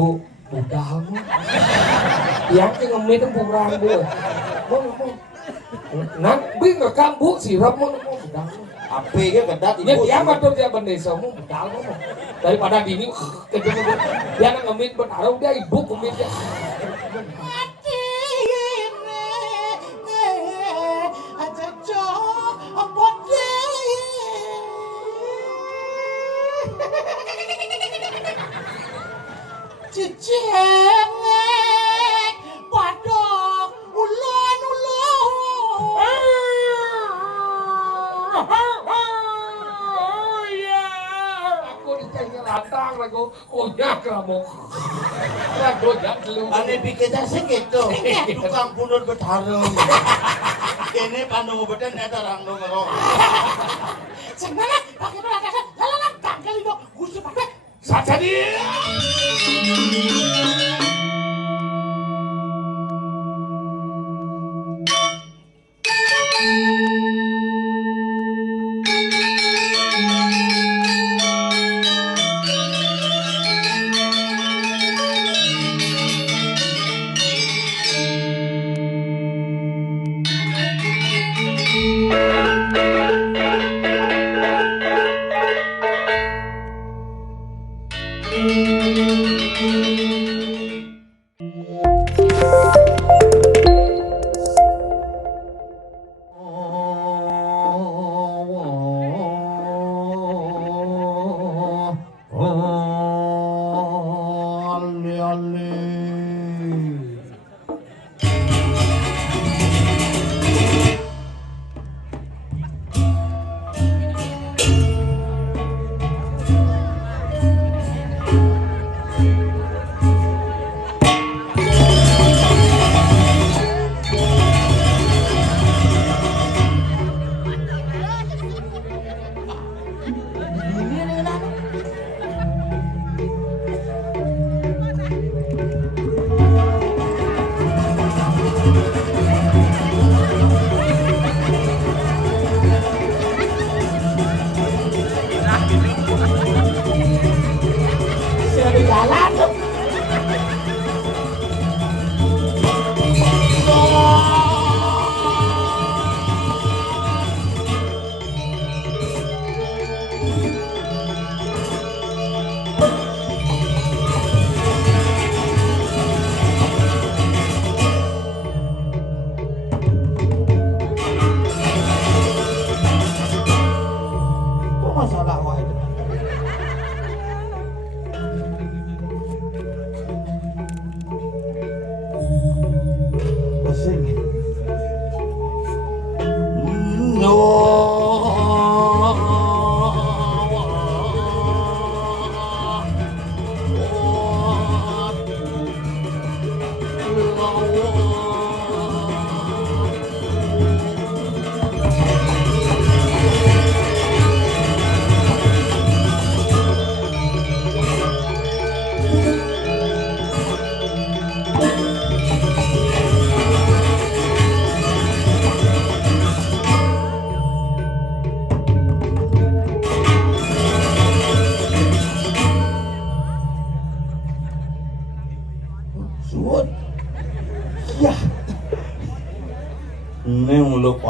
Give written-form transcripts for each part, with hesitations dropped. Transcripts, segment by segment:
Bu, budal mo. Yang ke ngemit ang burang bu. Mo. Nang bing rekam bu sirap mo budal mo. Ape ge kedat ibu. Ya dia matur dia bendesa mo budal mo. Daripada dini kejeng dia nang ngemit bertaruh dia ibu ngemit dia. Cicengek padok ulon-ulon. Oh iya, aku dicengkel latang lagu konyak kamu. Lagu jak lu. Ane pikir saya gitu. Tukang punut bertarung. Kene pandu beden eta rang nu ngerok. Sebenarnya pakai belakang jalan tanggal itu gusti pakai Saja dia.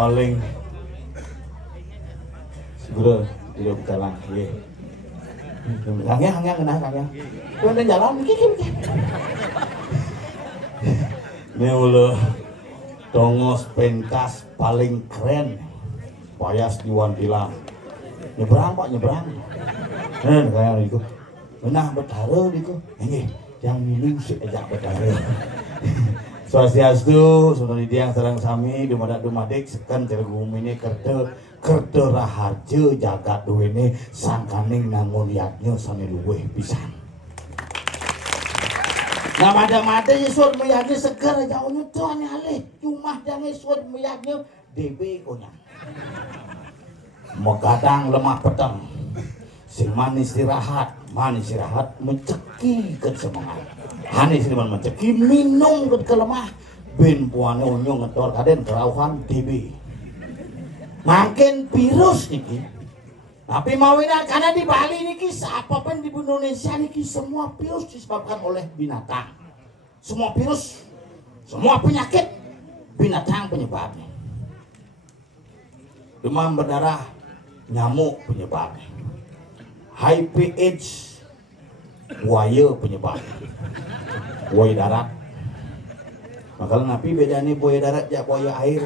paling segera tidak berjalan ya. Hangnya kena hangnya. Tuh ada jalan bikin. Ini ulah tongos pentas paling keren. Payas di Wantilang. Nyebrang Pak nyebrang. Kayak gitu. Menah betara gitu. Ini yang miling sih ajak betara. Swastiastu, saudari diang sareng sami dumadak-dumadik seken Telgum ini kerde raharja jagat duwene sangkaning nanguliatnya sami luweh pisan. Nah mada-mada isut meyaknya seger jauhnya tuh alih cuma dan isut meyaknya DB konyang. Megadang lemah petang. Sing manis istirahat menceki ke semangat. Hanis liman menceki minum ke lemah. Ben puane onyo ngetor kaden kerauhan DB. Makin virus niki. Tapi mawinan karena di Bali niki apapun di Indonesia niki semua virus disebabkan oleh binatang. Semua virus, semua penyakit binatang penyebabnya. Demam berdarah nyamuk penyebabnya. HIV/AIDS buaya penyebabnya. Buaya darat. Makanya napi bedanya buaya darat jak buaya air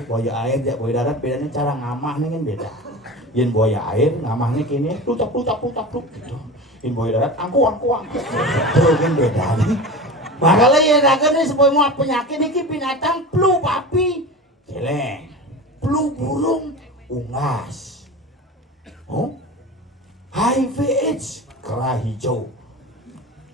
jak buaya darat bedanya cara ngamah nih kan beda. Yen buaya air ngamahnya kini tutup gitu. Yen buaya darat angku. Itu kan beda nih. Makanya ya dagan nih semua penyakit ini binatang flu babi, celeng, flu burung, unggas, HIV/AIDS kerah hijau,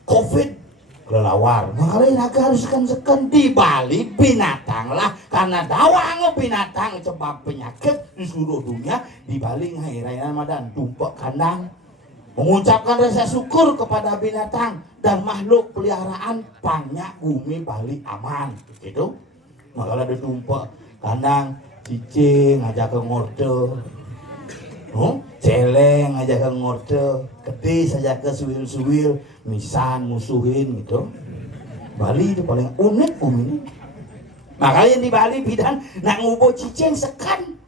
COVID kelelawar. Makanya naga harus sekan di Bali binatang lah karena dawang binatang sebab penyakit di seluruh dunia di Bali ngairai Ramadan tumpuk kandang mengucapkan rasa syukur kepada binatang dan makhluk peliharaan banyak bumi Bali aman gitu. Makanya ada tumpuk kandang cicing aja ke ngorde, celeng aja ke ngorde, kedis aja ke suwil misan musuhin gitu. Bali itu paling unik bumi ini. Makanya di Bali bidan nak ngubo cicing sekan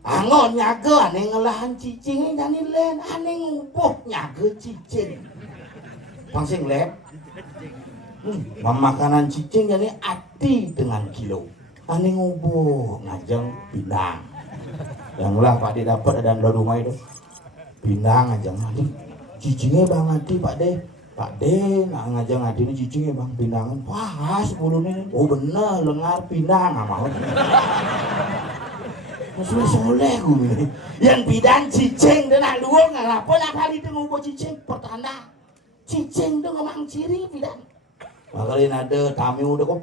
angon nyaga aneh ngelahan cicing ini len aneh ngubo nyaga cicing pangsing lem makanan cicing jadi ati dengan kilo aneh ngubo ngajeng bindang yang lah Pak De dapat ada dalam rumah itu bindang ngajeng adi cicingnya bang adi Pak De nak ngajeng adi ini cicingnya bang bindangan wah 10 nih oh bener lengar bindang amal soleh gue yang bidan cicing dan nak luang ngapa nak kali itu ngobrol cicing pertanda cicing itu ngomong ciri bidan makanya ada tamu udah kok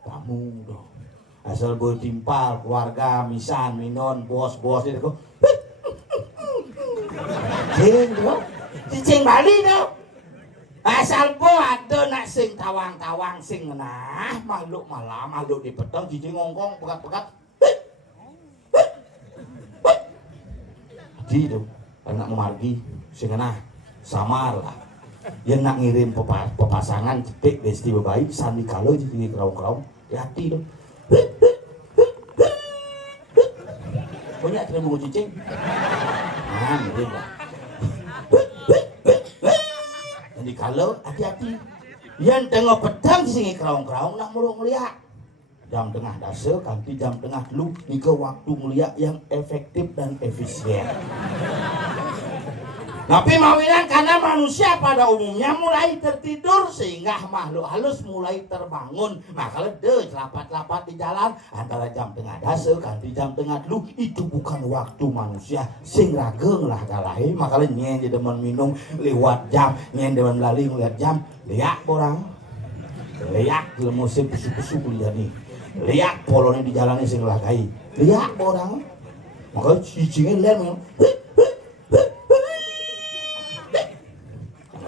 tamu udah asal bertimpal keluarga misan minon bos itu kok cicing Bali tuh asal bo ada nak sing tawang sing nah makhluk malam makhluk di petang cicing ngongkong pekat itu anak memargi sehingga samar lah yang nak ngirim pepasangan cetek besti bebaik sandi kalau jadi kerau hati tuh banyak tidak mau cicing ngirim lah jadi kalau hati-hati yang tengah pedang sini kerau nak murung ngeliat jam tengah dasar ganti jam tengah dulu ini ke waktu mulia yang efektif dan efisien. Tapi mawinan karena manusia pada umumnya mulai tertidur sehingga makhluk halus mulai terbangun. Makanya deh lapat-lapat di jalan antara jam tengah dasar ganti jam tengah dulu itu bukan waktu manusia sing rageng lah kalahi. Makanya nyen di demen minum lewat jam nyen demen lali ngeliat jam lihat orang lihat ke musim pesu-pesu kuliah nih lihat polonnya di jalannya sing lagai lihat orang makanya cicingnya lem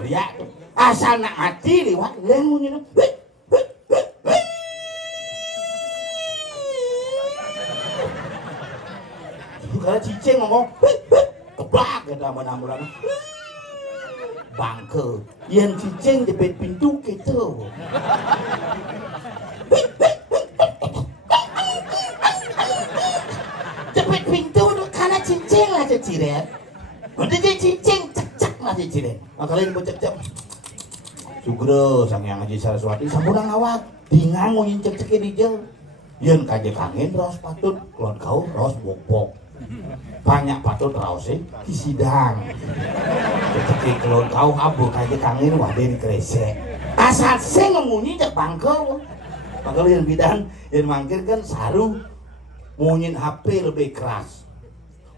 lihat asal nak mati lewat lemunnya kalau cicing ngomong keblak ke dalam ambulan bangke yang cicing di pintu gitu jepit pintu karena cicing lah ciciren udah cicing cek lah ciciren makanya ini cek sugro sang yang ngaji Saraswati sampurang awak dingang ngomongin cek-cekin di jel yang kaje kangen raus patut kelon kau raus bok banyak patut raus di sidang cek-cekin kelon kau abu kaje kangen waden kresek asal sing ngemunyi cek bangkau makanya yang bidan yang mangkir kan saru munyin HP lebih keras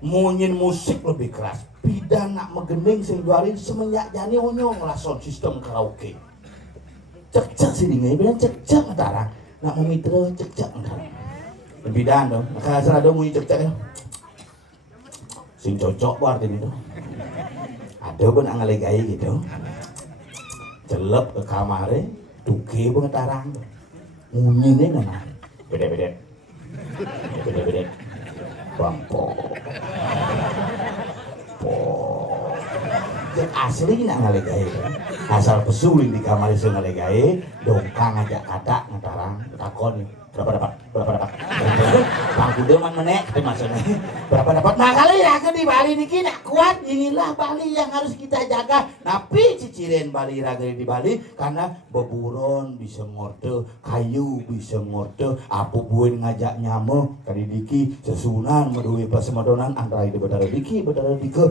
munyin musik lebih keras bidan nak megening sing jualin semenjak jani onyong lah sound system karaoke cek sini bidan cek antara nak memitra cek antara bidan dong kalau serada munyin cek sing cocok buat ini tuh ada pun angalegai gitu celep ke kamarnya tuke pun ngetarang munyinnya nana beda-beda bangkok asli nak ngalegae asal pesuling di kamar isu ngalegae dongkang aja kata ngatarang takon berapa dapat bangku deman menek itu maksudnya berapa dapat nah kali ya di Bali niki nak kuat inilah Bali yang harus kita jaga tapi ciciren Bali raga di Bali karena beburon bisa ngorde kayu bisa ngorde apu buin ngajak nyamuk kali diki sesunan medui persemedonan antara itu bedara diki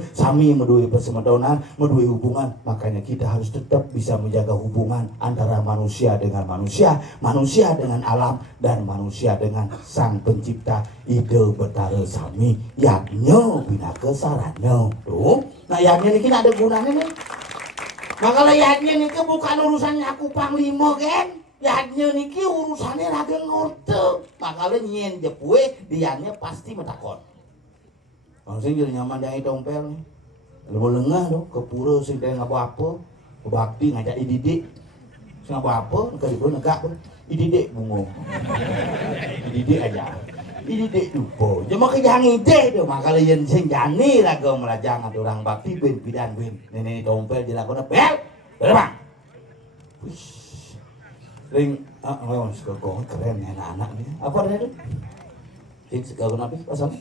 sami medui persemedonan medui hubungan makanya kita harus tetap bisa menjaga hubungan antara manusia dengan manusia dengan alam dan manusia dengan sang pencipta ide betara sami yaknya bina kesaranya tuh nah yaknya ini ada gunanya nih makanya yaknya ini bukan urusannya aku panglima kan yaknya ini urusannya lagi ngorte makanya nyen jepue dianya pasti metakon langsung jadi nyaman dari dompel nih lu lengah tuh ke pura sing teh ngapa-apa bakti ngajak dididik sing apa-apa ke dibu negak dididik bungo dididik aja dididik dupo cuma kejang ide tuh makanya yang sing jani lagu melajang ada orang bakti bin bidan bin nenek dompel dilakukan bel bang ring memang suka keren ya anak nih apa dia tuh sing segala nabi pasal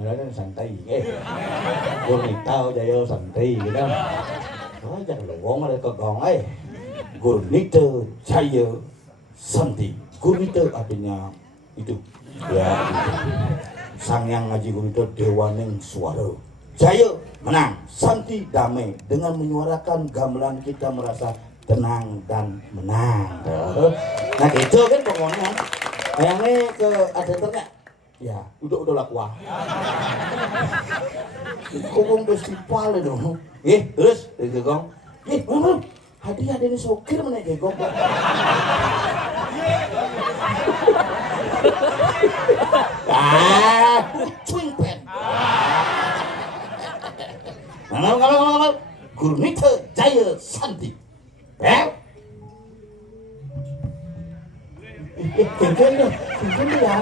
ada santai gurnita jaya santai gitu oh jangan lowong ada kegong gurnita jaya santai gurnita artinya itu ya itu. Sang yang ngaji gurnita dewaning suara jaya menang santi damai dengan menyuarakan gamelan kita merasa tenang dan menang nah itu kan pokoknya kayaknya ke ada ternyata ya udah lakuah kokong festival itu terus gegong hadiah ini sokir mana gegong cuing pen ngamal Gurnita Jaya Santi kengken ya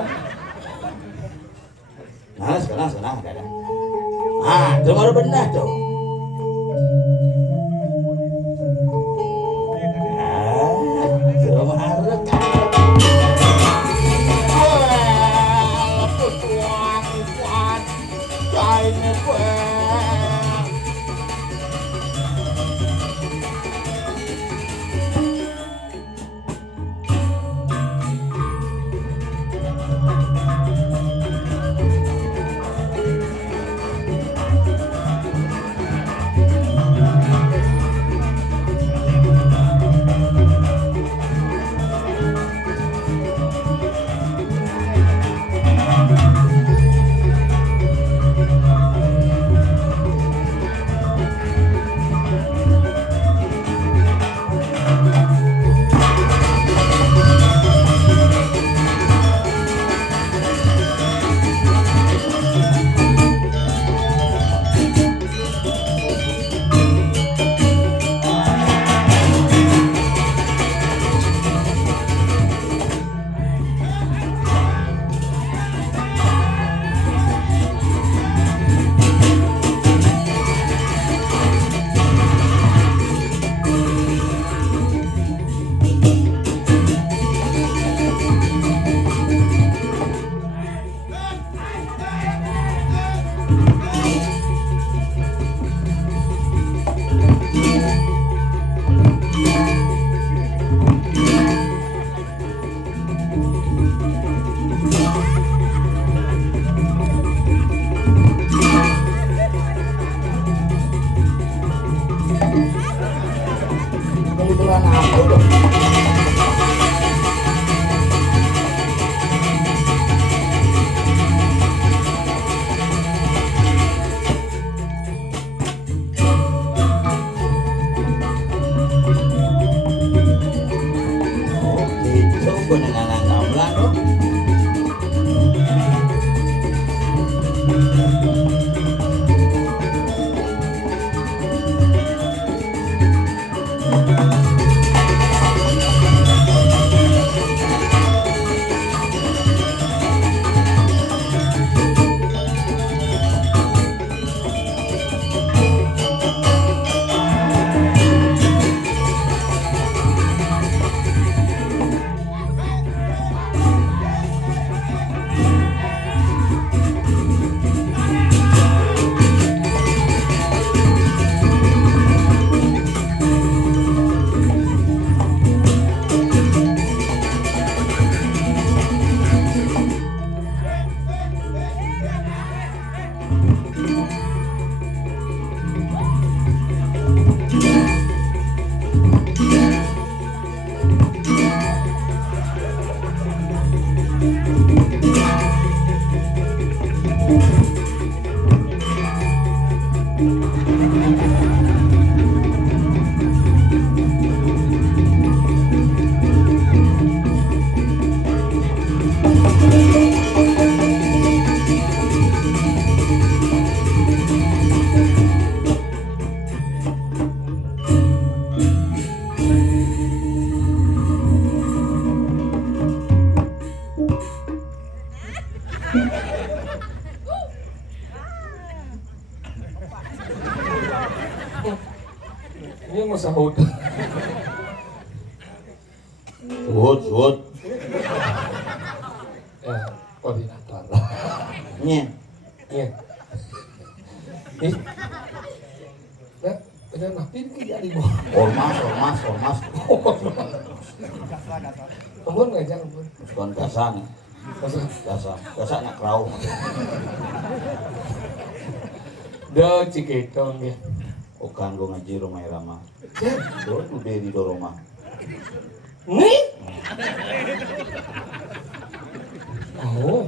nah sekarang ada itu baru benar tuh Ini mau sahut. Suhut. Koordinator. Nye. Iya. Ih. Nah, benar napi ini jadi boh. Ormas. Ampun ngajak ampun. Bukan gasan. Masa Gasan nak kerau. dah ciketong ya. Bukan gua ngaji rumah Rama. Tuh udah di rumah. Nih. Oh.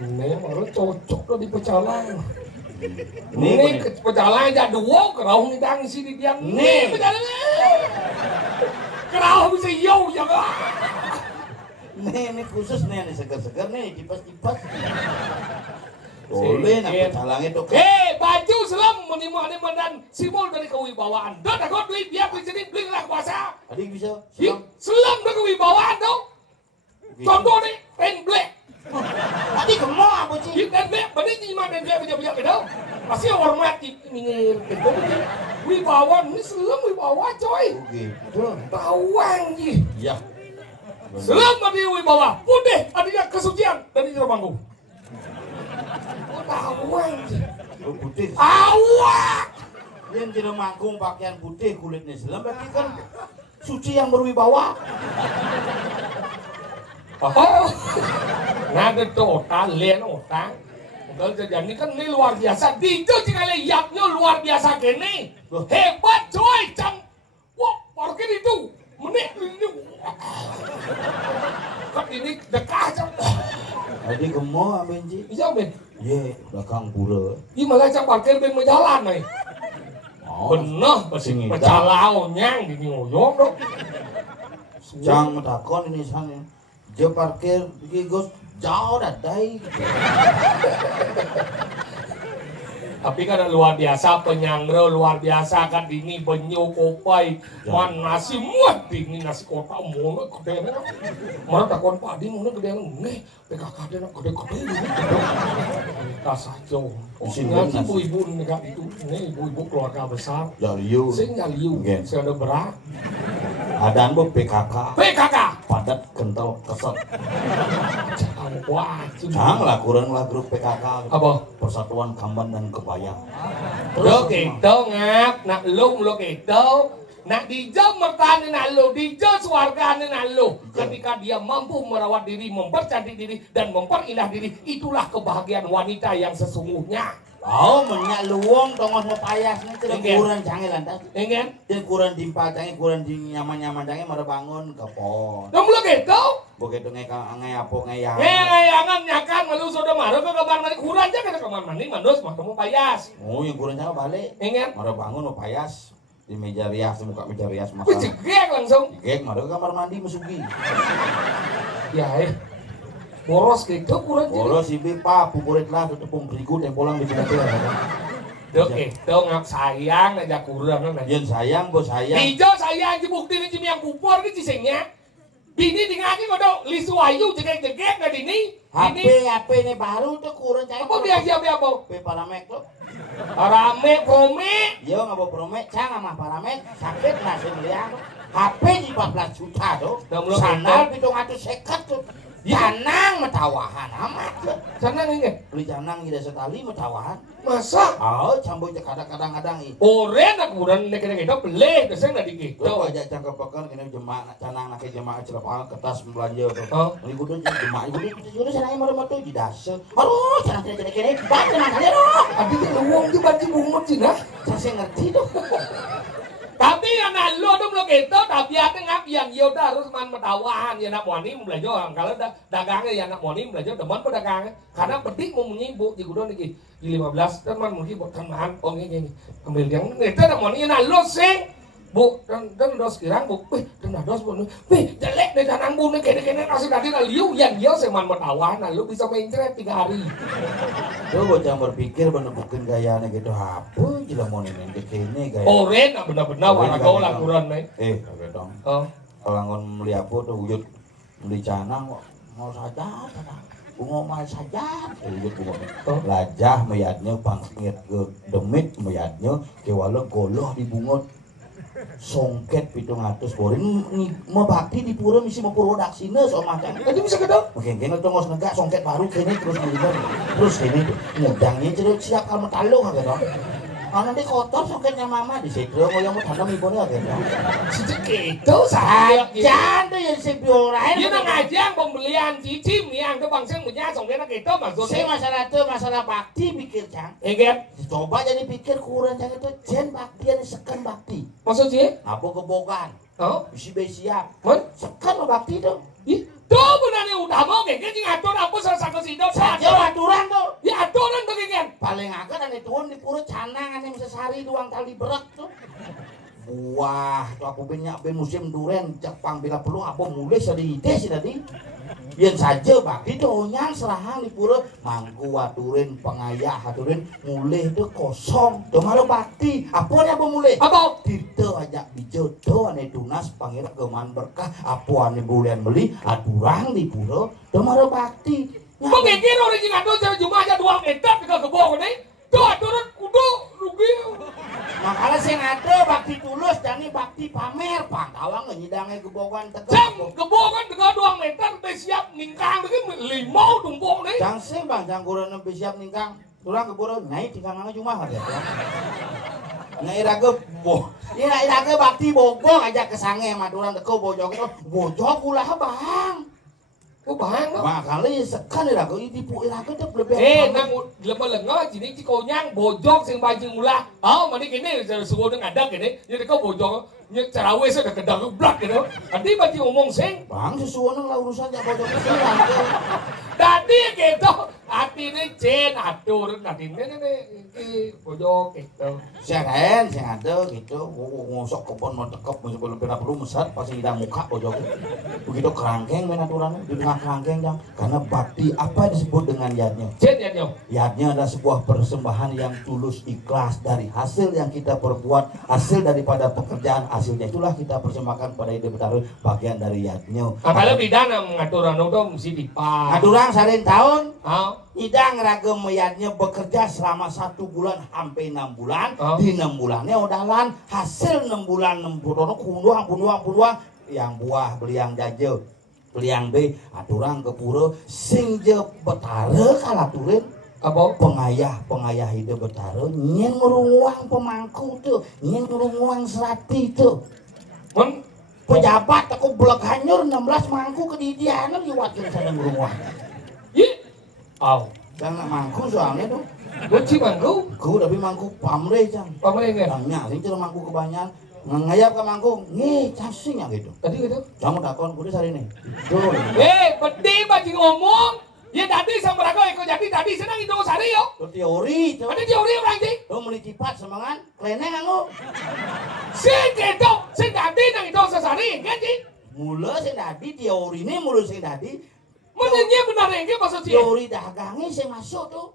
Ini baru cocok lo di pecalang. Nih pecalang aja dua kerau nih dang sini dia. Nih pecalang. Kerau bisa yo ya kak. Ini khusus nih seger-seger nih tipas-tipas. Boleh nak pecalang itu. Baju selam menimah dan simbol dari kewibawaan. Dan aku duit dia jadi beli lah kuasa. Adik bisa Selam dari kewibawaan dong. Contoh nih, pen black. Adik kemau apa sih? Pen black, benih nyimak pen black bijak-bijak itu. Pasti hormat minggir. Wibawaan, ini selam wibawaan coy. Gitu. Bawang ji. Iya. Selam dari wibawa, putih artinya kesucian dari Jeromangku. Bawang ji. Putih. Awak. Yang tidak manggung pakaian putih kulitnya Islam berarti kan suci yang berwibawa. Oh, nada total lian otang. Kalau jadi kan ini luar biasa. Itu jika lihatnya luar biasa gini. Hebat coy, wah parkir itu menit ini. Kan ini dekah cang. Adik kemau amin ji. Iya ben. Ye, belakang pura. Ini malah cang parkir ben jalan nih. Bener, Sing berjalan nyang di ngoyong dong. Cang takon ini sana. Je parkir di gos jauh dah dai. Tapi kan luar biasa penyangre luar biasa kan ini benyu kopai man nasi muat ini nasi kota mono gede nih mana takon padi mono gede nih PKK dia nak gede ini kasah jauh nanti ibu-ibu negara itu ini ibu-ibu keluarga besar Jaliu. sing jaliu saya ada berat Adaan bu PKK padat kental kesel. Wah, Cang lah kurang lah grup PKK. Apa? Persatuan Kamban dan Kebayang. Lo gitu ngap, nak lu lo gitu, nak dijam mertani nak lu, dijam suarganya nak lu. Ketika dia mampu merawat diri, mempercantik diri dan memperindah diri, itulah kebahagiaan wanita yang sesungguhnya. Oh, menyak luwong tongos mau payas nih tidak kurang canggih lantas. Ingin? Tidak kurang dimpa canggih, kurang di nyaman canggih, mau bangun ke pon. Dong lo gitu? Begitu ngai apa ngayang. Ngayangan nyakan malu sudah marah ke kamar mandi kurang aja ke kamar mandi mandos mah kamu payas. Oh, yang kurang canggih balik. Ingin? Mau bangun mau payas di meja rias, di muka meja rias Wih cegek langsung. Cegek, mau ke kamar mandi masuki. Ya boros gitu kurang jadi. Boros si Pak, pupurit lah tepung berikut yang pulang di sini. Dok itu ngap sayang aja kurang kan. Yen sayang bos sayang. Hijau sayang dibukti ini cimi yang kupor ini cisengnya. Dini tinggalnya kodok lisu ayu jegek-jegek nggak dini. HP ini baru tuh kurang cair. Apa biasa apa? HP Paramek lo. Rame prome. Yo nggak mau Paramek, cang sama Paramek sakit nasi beliau. HP di 14 juta tuh. Sandal pitung atuh sekat tuh. Canang metawahan amat tuh. Canang ini? Beli canang tidak sekali metawahan. Masa? Oh, campur kadang-kadang ini. Oren aku udah nek-nek itu beli, biasanya nggak dikit. Tuh aja cangkep pekan kini jemaah canang nak jemaah celapal kertas belanja tuh. Ini kudu jemaah kudu sana yang mau tuh di dasar. Aduh, canang kini. Bang, canang kali aduh. Abi itu baju bungut sih nah. Saya ngerti tuh. Tapi anak lo tuh belum gitu, tapi ada ngapian, ya udah harus man metawahan ya nak moni belajar. Kalau dagangnya ya nak moni belajar, teman pedagangnya. Karena penting mau menyibuk di gudang nih, di 15 teman mungkin buat tambahan, oh ini ambil yang itu ada moni, nah lo sing. Bu, dan dos kirang bu, dan dos bu, jelek deh dan bu nih kene kasih tadi lah liu yang dia seman metawahan, lu bisa main internet 3 hari. Tuh bocah berpikir bener-bener gayanya gitu, apa gila mau nih kene gaya. Oren, benar-benar warna kau lakuran nih. Kagak dong. Oh, Kalau ngon beli apa tuh wujud beli canang kok mau saja, bunga mal saja, wujud bunga. Lajah mayatnya pangkit ke demit mayatnya, kewala goloh di bungot. Songket 700 borin mau bakti di pura misi mau produksinya soal macan itu bisa kedok. mungkin kena tongos negak songket baru kene terus ngelibat terus kene ngudangnya jadi siap kalau talo kagak dong nanti kotor songketnya mama di situ mau yang mau tanam ibunya kagak dong Sejak itu saja. jangan tuh yang si biorain Dia nak ngajang pembelian cicim nih yang tuh bangsa punya songketnya gitu saya maksudnya. masalah bakti pikir cang Kan? coba jadi pikir kurang jangan itu jen bakti yang sekan bakti Maksudnya? apa kebogan Oh, bisi siap mon? sekan bakti tuh Tuh benarnya udah mau kayak gini ngatur apa salah satu sido saja aturan tuh Ya aturan tuh kayak paling agak dan itu di pura canang ane bisa sehari doang tali berak tuh buah tuh aku banyak ben musim duren Jepang bila perlu apa mulai sedih sih tadi yang saja bakti tuh nyang serahan di pura mangku aturin pengayah aturin mulai itu kosong tuh malu bakti apa nih apa mulai Apa? tidak ajak bijodoh ane tunas pangeran keman berkah apa ane bulan beli aturan di pura tuh malu bakti Kok kayak gini orang yang ngatur saya cuma aja 2 meter ke kebun nih Tuh aturan kudu rugi makanya saya ngade bakti tulus dan bakti pamer pangkawang ngedangnya kebogan tegak Jam kebun kan dengan 2 meter udah siap ningkang begini limau tumpuk nih jang sih bang jang kurang lebih siap ningkang turang keburu naik tingkangnya cuma ada ya iraga bakti bogong aja kesange maduran teko bojok itu bojok ulah bang Oh bahang no makanya sekan iraga ibu iraga tuh lebih nang lemah-lemah jadi ciko nyang bojok sing bajing ulah oh mani kini suruh dengan ada kini jadi kau bojok cerawe sudah kedang blak gitu nanti bajing ngomong sing bang sesuatu lah urusannya bojok itu tadi gitu hati ini jen atur nanti ini bojok gitu saya ada gitu ngosok kebon mau tekep sebelum perlu mesat pasti tidak muka bojok begitu kerangkeng main aturannya di tengah kerangkeng jang karena bakti apa disebut dengan yadnya jen ya nyo yadnya adalah sebuah persembahan yang tulus ikhlas dari hasil yang kita perbuat hasil daripada pekerjaan hasilnya itulah kita persembahkan pada ide betaru bagian dari yadnya kalau bidana mengatur anu tuh mesti dipas aturang sarin tahun oh idang ragam mayatnya bekerja selama 1 bulan sampai 6 bulan di 6 bulannya udah lan hasil 6 bulan 6 bulan punduang yang buah beli yang jajel beli yang B aturang ke pura sing je betara kalah turin apa pengayah hidup betara nyen ngurunguang pemangku tuh nyen ngurunguang serati tuh men pejabat aku belak hanyur 16 mangku kedidianan diwakil sadang ngurunguang ye oh jangan mangku soalnya tuh Kunci mangku, ku tapi mangku pamre cang pamrih kan? tangnya sing cara mangku kebanyakan ngayap ke mangku nge casing ya gitu Tadi gitu. kamu takon kudu sari nih tuh Penting bajing ngomong. Ya tadi sama raga ikut jadi tadi senang itu sari yo. tuh teori tuh Ada teori orang sih. tuh meli cipat semangan kleneng anu Sing gitu, sing tadi nang itu sesari kan sih. mula sing tadi teori ini mula sing tadi Menanya benar yang maksud sih. teori dagangnya sing masuk tuh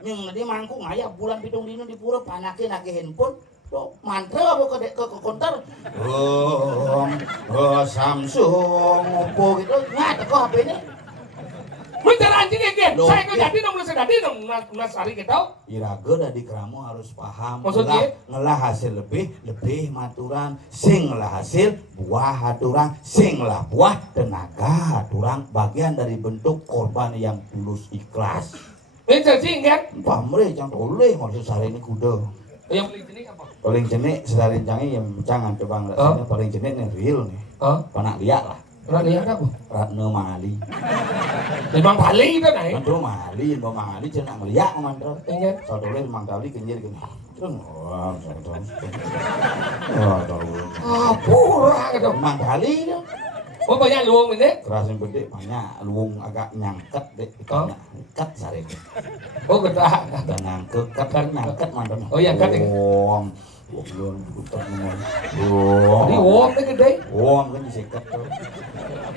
yang tadi mangku ngayap bulan pitung dino di pura panakin nake handphone tuh mantra apa ke konter Samsung Oppo gitu nggak teko HP ini Mencara anjing yang Loh, saya ikut jadi nang mulai tadi nang sari gitu. iraga dari kamu harus paham Maksudnya? ngelah hasil lebih maturan sing ngelah hasil buah aturan sing ngelah buah tenaga aturan bagian dari bentuk korban yang tulus ikhlas Ini jadi kan? pamre jangan oleh maksud sari ini kuda Yang beli jenis apa? paling jenik selain canggih yang jangan coba rasanya paling jenik nih real nih panak liat lah Pernah lihat aku? Ratna Mali. Di Bang Bali itu naik. Mandro Mali, Mbak Mali cenah ngeliat mandro. Ingat. Saudara Mang Tali kenyir gini. Terus wah, saudara. Wah, tahu. Ah, pura gitu. Mang Tali itu. Oh banyak luang ini. Kerasin gede banyak, luung agak nyangket deh. Oh. Nyangket sare. Oh gede. Ada nyangket, kan nyangket mandro. Oh, iya, kan, ya. Wong. Wong putar nomor. Wong. Ini wong ini gede. Wong kan diseket tuh.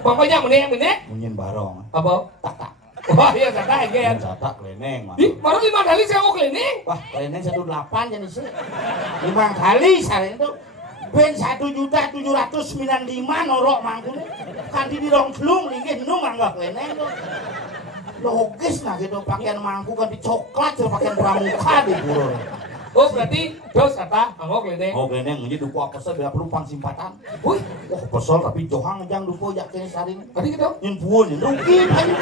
Pokoknya meneh. Munyin barong. Apa? Tak. Wah iya kata ya. Catak kleneng. Ih, baru 5 kali saya mau cleaning. Wah, kleneng 18 jadi sih. 5 kali sare itu. Ben 1.795.000 norok mangkune. Kanthi di rong glung iki nu mangga kleneng tuh. Logis nah gitu pakaian mangku kan dicoklat jeung pakaian pramuka di pura. Oh berarti dos kata anggo cleaning. Oh kleneng jadi duku apa sih bila perlu pangsimpatan. Wih, Wah, kesel tapi johang jang duku jak kene sari. tadi gitu. Nyen buun nyen rugi aja.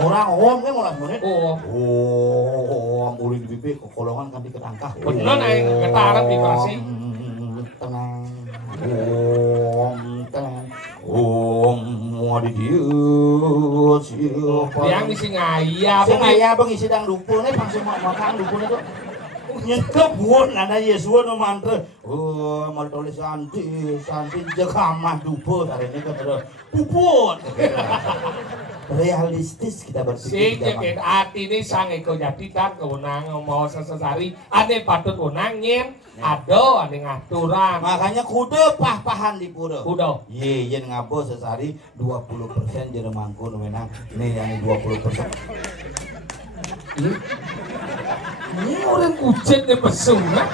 Orang om kan ngolah menit. Oh, Oh, mulai di bibir kekolongan kan diketangkah. bener nih getaran vibrasi. Tenang. Tenang. Mau di dia siapa? Yang misi ngayap. Sing aya bengi sidang dukune langsung makan dukune tuh. Nyentuh buun ada Yesus no mantra. Oh, mau tulis santi jekamah dupo hari ini kan terus puput. Realistis kita berpikir. Sing nyeket ati ini sang eko jadi tar kewenangan mau sesari. Ane patut wenangin. Ado ane ngaturan. Makanya kudu pah-pahan di pura. Kudu. Ye, yen ngabo sesari 20% jeung mangkun menang. Ini yang 20%. Ini orang kucet deh pesona.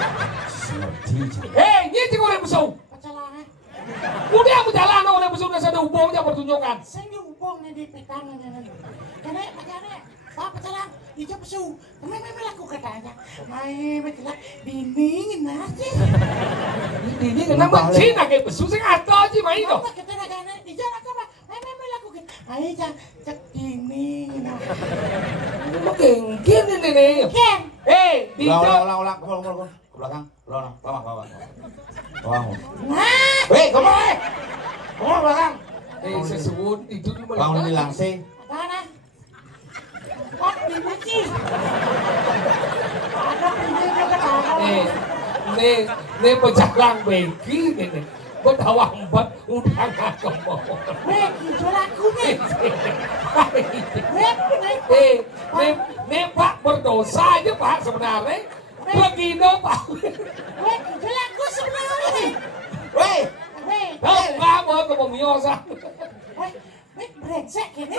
Ini cik orang pesona. Pacalangan. Udah aku jalan orang pesona ada hubungnya pertunjukan. Saya hubung nih di petang nih. Karena pacalang itu pesu. Memang laku katanya. Mai betul dingin aja. Ini kenapa Cina kayak pesu sing ato aja main itu. Apa kita negara di jalan apa? Memang laku kan. Ai cak dingin. Ini genggen ini nih. Ken. Di Ulang, ke belakang, lama. Nah. Weh, kemana? Kemana belakang? Sesuun itu Bangun di langsing. Mana? Wat di buci. Ada pinggirnya ke tangan. Nih pejalan begi ini. Betawang bat udah nggak kemau. Itu laku nih. Nih Pak berdosa aja Pak sebenarnya. Begini Pak. Itu laku sebenarnya. Weh, Tahu nggak mau ke pemiosa? Brengsek ini.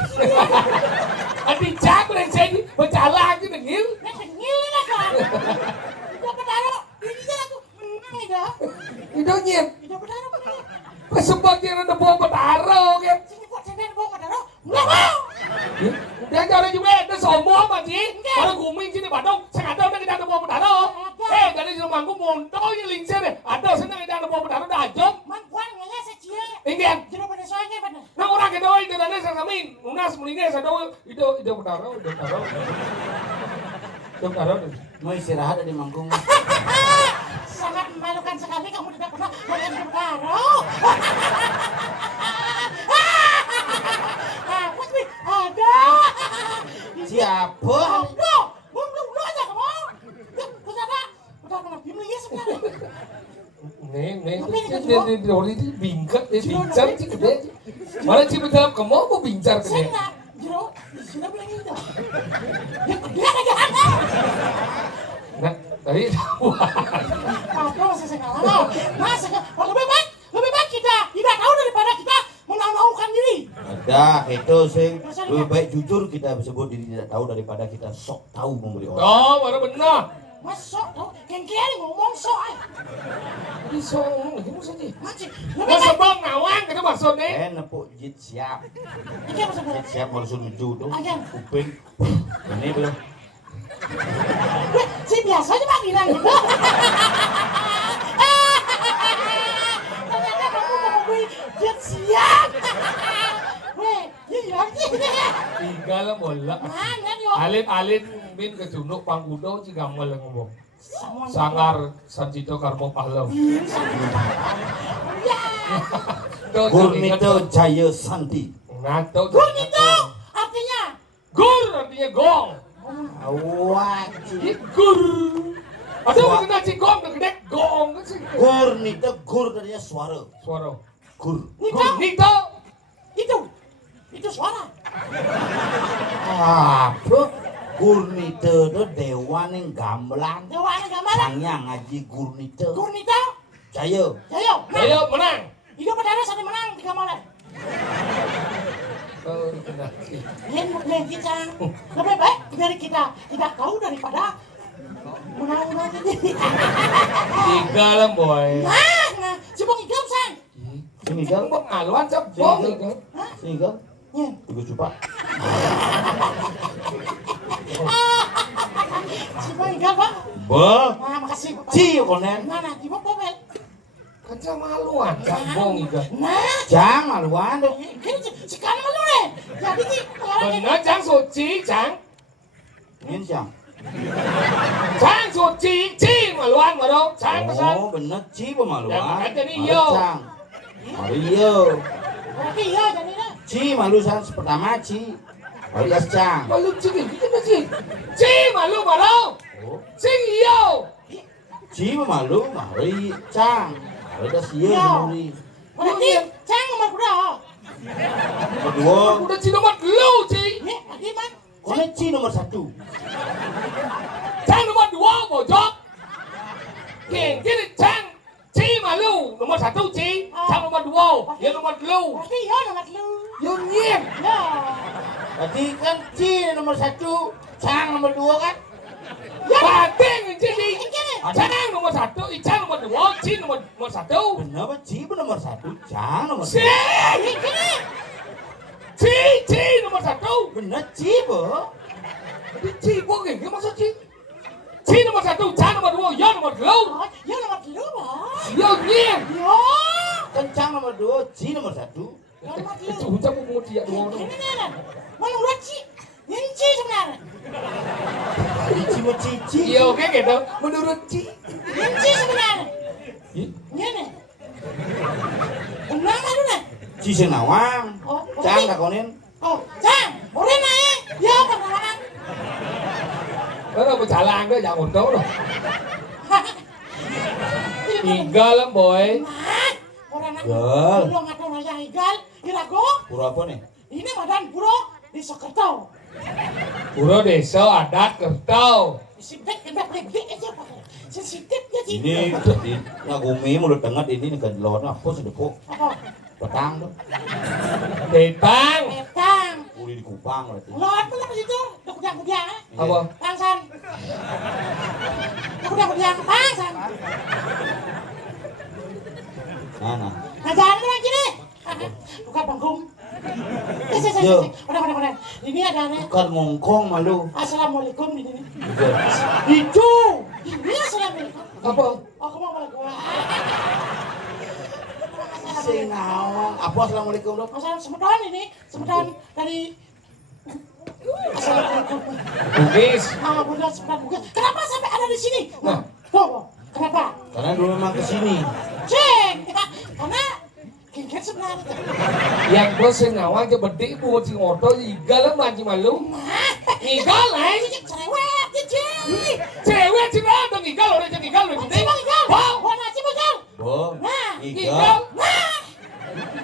Adi cak brengsek berjalan aja dengil. Dengil lah kan. Itu pedaro. Ini aku menang nih dah. Itu nyet. Itu pedaro kan. Sebagian ada bawa petaro kan. Sini kok cendera bawa pedaro. Nggak mau. Dia ada juga ada sombong Pak Ji. Orang guming sini Bandung. Saya ada udah kita ada bawa petaro. Dari rumahku montong yang lingsir deh. Ada senang kita ada bawa petaro dah jom. Manpuan nggak secia. Ingin. Jero pada soalnya benar. Nah orang kita itu dan saya kami. Unas melingkar saya tahu itu petaro. Itu petaro. mau istirahat di mangkung. Sangat memalukan sekali kamu tidak pernah makan pedaro. Ada. Siapa? Belum aja kamu. Udah kena bimbing ya sebenarnya. Nih, ini bingkat, bincar sih gede. Mana sih betul kamu mau bincar gede? Jero, sudah bilang gitu. Ya gede aja ada. Nah, tadi Apa saya kalah? Masa lebih baik kita tidak tahu daripada kita menaukan diri. Ada itu sing lebih baik jujur kita sebut diri tidak tahu daripada kita sok tahu memberi orang. oh, baru benar. Mas sok tahu, kengkiri ngomong sok ay. Ini soal lagi maksudnya. Macam Mau lebih baik. sebang nawang kita maksudnya. Nepuk jit siap. Ini apa sebenarnya? Jit siap mau suruh menuju tuh. Ayan. Upin. Ini belum. Si biasa aja panggilan gitu. Ternyata kamu mau beli jet siap. Weh, ini lagi. Tiga lah bola. Mana yo? Alin min ke Junuk Panggudo jika mulai ngomong. Sangar Sancito Karmo Pahlaw. Ya. Nato. Gurnito Jaya Santi. Nato. Gurnito artinya Gur artinya gong. Wajib. Gur. Aduh kena si gong gede gong kan sih. Gurnito gur artinya suara. Suara. Gur. Gurnito. Itu suara. Apa? Gurnito itu dewa ning gamelan. Dewa ning gamelan. Sangnya ngaji Gurnito. Gurnito. Jaya. Ayo Menang. Hidup pada sani menang 3 malam. Kena. Lain kita. Lebih baik dari kita tidak tahu daripada menang-menang ini. Tiga lah boy. Nah, coba igam sang. Sini gal. Bang aluan cepong itu. Sini gal. Nyen. Iku coba. Coba igam Pak. Bah. Nah, makasih Pak. Ci konen. Mana di popel. Kaca maluan cepong itu. Nah, Jang maluan tuh. ini sekarang malu deh. Jadi sih orang ini. Bener Jang suci Jang. Ini jang. Jang suci maluan baru. Jang pesan. Oh bener Ci pemaluan. Ya, makanya ini Malu yo. Jang. Malu yo. Berarti iya jadinya. Ci malu san pertama Ci. Alias Jang. Malu cing gitu ci malu baru. Oh. Sing iyo. Ci malu mari Jang. Alias iya Yo. muri. Berarti cang nomor berapa? Kedua. Udah ci nomor lu ci. Nih, lagi man. Konen Ci nomor 1. Jang nomor 2 bojok. Gini Jang. Ci malu nomor 1 ci. Jang nomor 2. Ya nomor lu. Berarti iya nomor lu. Yo nyiem. Ya. Berarti kan Ci nomor 1. Jang nomor 2 kan? Bating jadi. Jang nomor 1, Ijang nomor 2, Ci nomor 1. Bener apa Ci nomor 1? Jang nomor 2. Si. Ci nomor 1. Bener Ci bo. Ci bukan gimana maksud Ci? Ci nomor 1, Jang nomor 2, Yo nomor 2. Oh, iya nomor lu, Pak. Yo nyiem. Yo. Kan Jang nomor 2, Ci nomor 1. Yo nomor lu. Itu ucap mau dia dua. Ini nih. Mana udah Ci? Nyenci sebenarnya. Ci mau Cici. Iya oke gitu. Menurut Ci. Nyenci sebenarnya. Ini. Benar kan udah? Ci senawang. Oh, Jang takonin. Oh, Jang, boleh naik? Ya, perkenalan. Đó là berjalan ke jangan tahu loh. Igal boy. Nah, orang nak Gal. Puro ngatur aja igal, irago. Pura apa nih? Ini badan puro di Sokerto. Pura desa adat kertau. Sibuk gede aja Pak. Sensitif ya sih. Ini di ngagumi mulut dengat ini kan lor apa sedepok. Apa? Petang tuh. Betang. Petang. Uli di Kupang berarti. Lord pun ke situ, udah kudang-kudang. Apa? Tangsan. Udah kudang-kudang tangsan. Nah. Nah, jangan lagi nih. Buka bangkum. Yo. Udah. Ini ada nih. Bukan ngongkong malu. Assalamualaikum ini. Juga. Itu. Ini assalamualaikum. Apa? Aku mau balik gua. Senawang. Apa assalamualaikum dok? Masalah semedan ini, semedan dari Assalamualaikum. Bugis. Ah, bukan semedan bukan. Kenapa sampai ada di sini? Nah. Tuh, kenapa? Karena dulu memang kesini. Cek, karena kengket sebenarnya. Yang gue sengawa aja bedi buat si ngoto igal lah maji malu. Igal lah. Cerewet, cek. Cewek sih lah dong igal orang jadi igal loh. Cik bang igal. Warna cik bang. Bo. Nah, Igal. nah.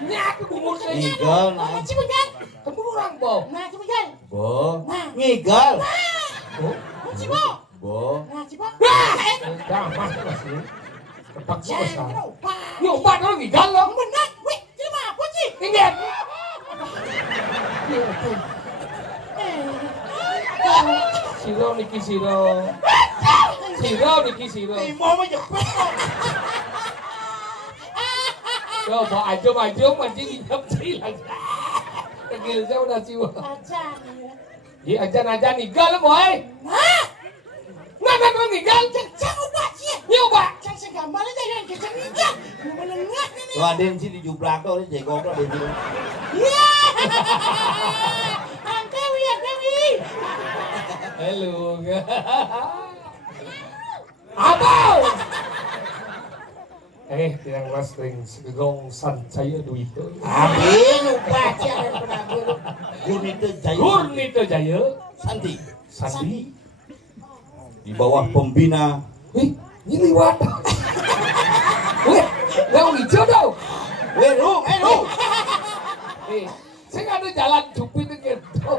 Nyak umur saya. Igal Warna naik. cik bang. Kamu orang boh. Nah, cik bang. Bo. Ngigal. Oh. Cik bang. Bo. Nah, cik bang. Dah masuk masih. Terpaksa Jangan besar. lupa. Nyoba dong igal loh. Benar, wih, terima apa sih? Ingat. Siro niki siro. Siro niki siro. Mau menjepit. Coba aja masih hidup sih lagi. Tegil saya udah siwa. Aja. Iya aja igal boy. Nah, Nggak dong igal. jangan lupa sih. Nyoba. Jangan segambar aja yang kecil ikan. Menengah ini. Tuh ada yang sih di jublak tuh, jadi goblok dia bilang. Iya. Antewi. Halo. Apa? Tiang wrestling segegong sancaya duit itu. Abi lupa siapa pernah gue. Gurnita Jaya Santi. di bawah pembina Ini liwat. Weh, nggak hijau dong. Rung. Saya nggak ada jalan jupit gitu.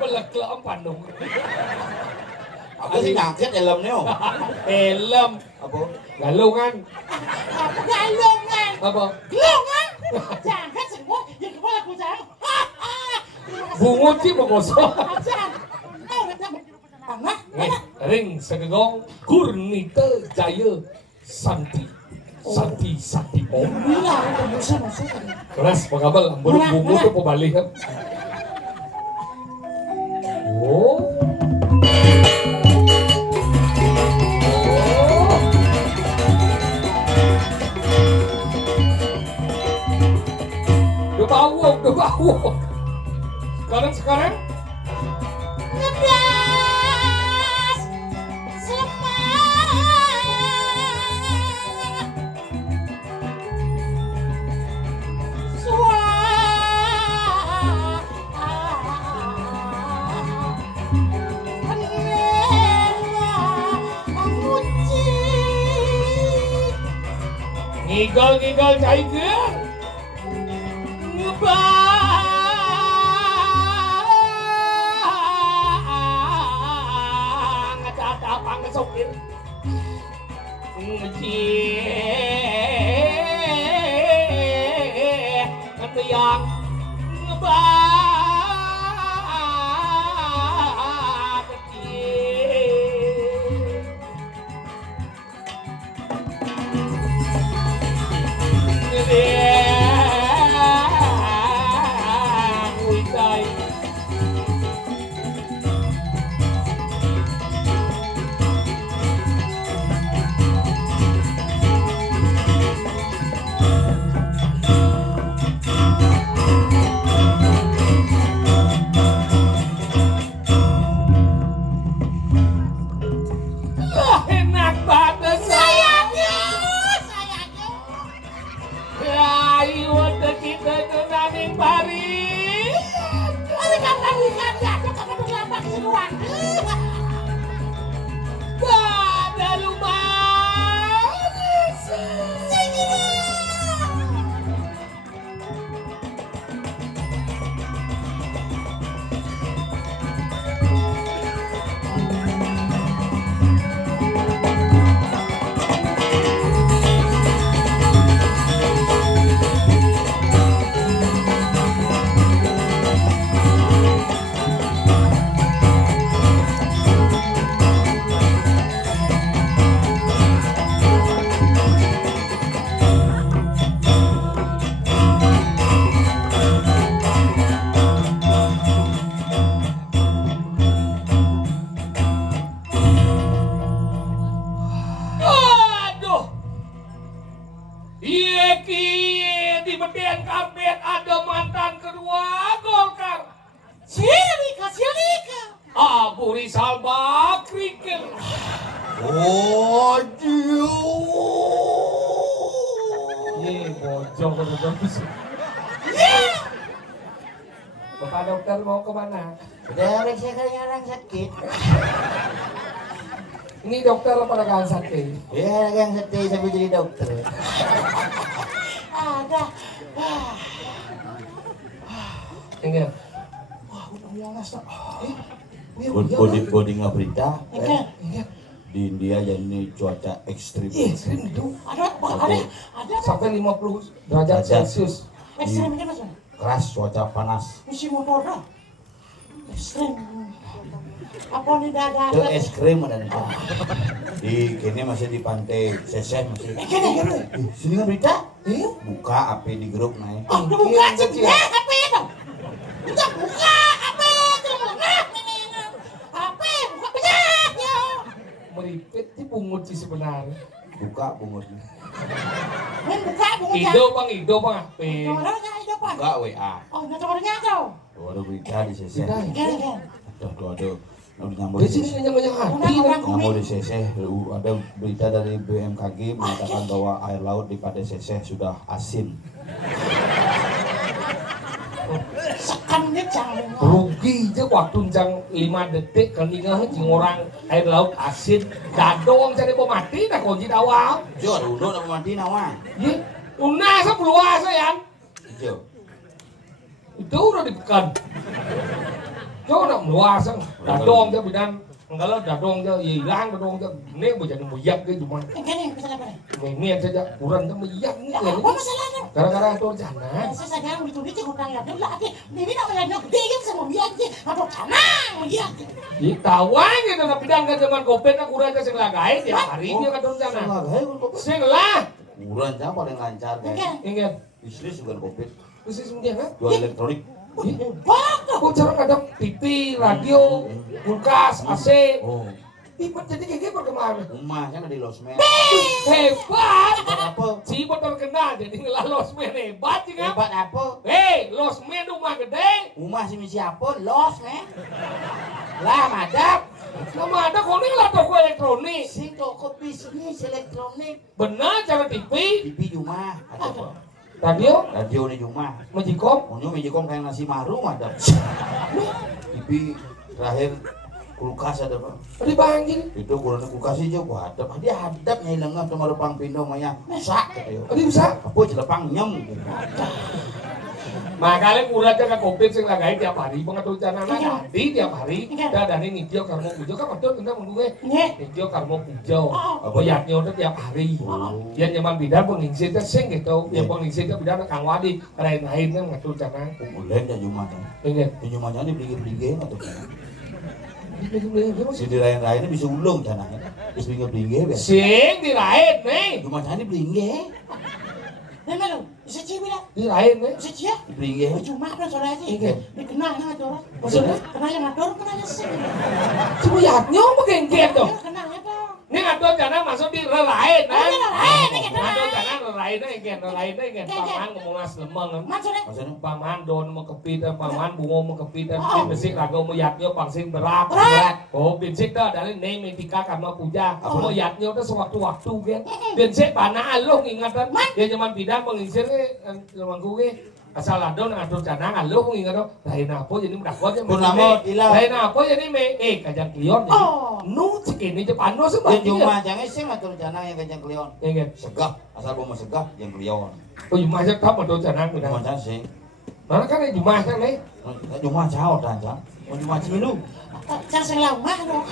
Belak-belak Bandung. apa sih ngangkat helmnya Helm. apa Galungan. Apa galongan? Apa? Galongan? Jangan semua yang kepala aku jangan. Bungut sih mau gosok. Tanah? Ring segegong Gurnita Jaya Santi. Santi. Oh. Bila itu musuh masuk. Keras pengabal, bungut tuh pembalik kan. Oh. Udah bau. Sekarang. Ngeblas semangat Ngigol cairkan. Ngebang ada apa ngesopir ngejih yang ngebang kecil enak banget sayangnya ayo udah kita nunangin pari ada kapan ya kapan berlapak semua ada lumayan aduh di bedian kabet ada mantan kedua Golkar Silika Abu Rizal Bakri bojong Bapak dokter mau kemana? dari saya orang sakit Ini dokter apa rekan sakit? ya yang sedih sampai jadi dokter ada Ingat. wah udah mualas tak bodi berita ingat di India jadi cuaca ekstrim Ekstrim itu. ada Sampai 50 derajat Celcius. ekstrim kan mas keras cuaca panas musim motor dah ekstrim apa nih dada itu es krim ada di kini masih di pantai Seseh masih sini kan berita buka api di grup naik udah buka sih HP itu udah buka HP HP buka banyak ya Meripit di pungut sih sebenarnya. buka bungkusnya men buka buka Ido bang HP. orangnya itu apa buka WA oh nggak orangnya tuh tuh ada berita di Seseh kan tuh Udah nyambut Di di sini CC. nyang hati. Nyambut di CC. Ada berita dari BMKG mengatakan bahwa air laut di Padeseseh sudah asin. Sekannya jangan. Rugi aja waktu jang 5 detik kelingah jeung orang air laut asin dadong jadi mau mati dah kunci awal. Jo, udah udah mati nawa. Ye, una sa peluas sayang. Jo. Itu udah dipekan. Itu udah meluas dadong dia bidan kalau dadong dia hilang dadong dia ini menjadi muyak dia cuma. Ini masalah apa? Ini saja kurang dia muyak nih. Apa masalahnya? Gara-gara itu jana. Saya sadar begitu dia hutang ya. Dia lagi ini namanya nyok dia sama biang dia. Aduh tanang biang. Ditawan gitu tapi dan kan zaman Covid aku kurang sing lagae tiap hari dia kadon jana. Sing lah. Kurang aja paling lancar kan. Ingat. Bisnis bukan Covid. Bisnis dia kan? Jual elektronik. Kok cara kadang TV, radio, kulkas, AC. Oh. Ibat jadi kayak perkembangan. Rumah kan ada di losmen. Hebat. Apa? Cibot terkenal jadi ngelah losmen hebat sih kan? Hebat apa? Hei, losmen rumah gede. Rumah si misi apa? Losmen. Lah madap. Nama ada koning lah toko elektronik. Si toko bisnis elektronik. Benar cara TV, TV rumah. Ada apa? radio, Radio di rumah. Magicom. Punya Magicom kayak nasi maru ada. TV terakhir kulkas ada pak. Tadi banjir. Itu kurang kulkas aja gua hadap. Dia hadap nyai lengah sama lepang pindo maya. Sak gitu. Tadi bisa. Apa jelepang nyem. Makanya kurang jaga Covid sing lagain tiap hari pengatur jangan tadi tiap hari. Dah dari nitio karmo pujo kan betul kita menggunge. Nitio karmo pujo. Koyaknya udah tiap hari. Yang nyaman bidan pengingsi itu sing gitu. Yang pengingsi itu bidan Kang Wadi. Lain-lain kan mengatur jangan. Boleh dah Jumat. Ingat. Di Jumatnya dibeli-beli atau si di lain-lainnya bisa ulung jangan. Bisa beli-beli biasa. Sing dirain nih. Jumatnya dibeli. Mana lu? Bisa cium Dirain nih. Bisa cium? Dibeli. Cuma kan soalnya aja. Dikenal yang ngatur. Maksudnya? Kenal yang ngatur, kenal yang sih. Cuma yatnya apa gengget dong? Kenalnya dong. Ini ngatur jangan masuk di relain Oh, ini relain, ini kan Ngatur relain. jangan relain ingin. Paman ngomong lemeng. Maksudnya? Maksudnya? Paman don mau kepitan, paman bungo mau kepitan, besik rago mau yatnya pangsing berat. Berat. Oh, binsik dah dari name etika karma puja. Mau yatnya udah sewaktu-waktu kan. Binsik panah aloh ingatan. Ya zaman bidan mengisir zaman gue. Asal adon ngatur janang aloh ingat lain apa jadi mendakwa aja. Purnamo ilang. Lain apa jadi kajang klion. Nu cikini Jepano Di sebab Jumat jangan sih ngatur janang yang kajang klion. Ingat. Segah, asal mau segah yang klion. Oh, Jumat aja tak betul janang benar. Jumat sih. Mana kan Jumat kan nih? Jumat jauh dan jang. Mau Jumat cilu. Cara saya lama dong.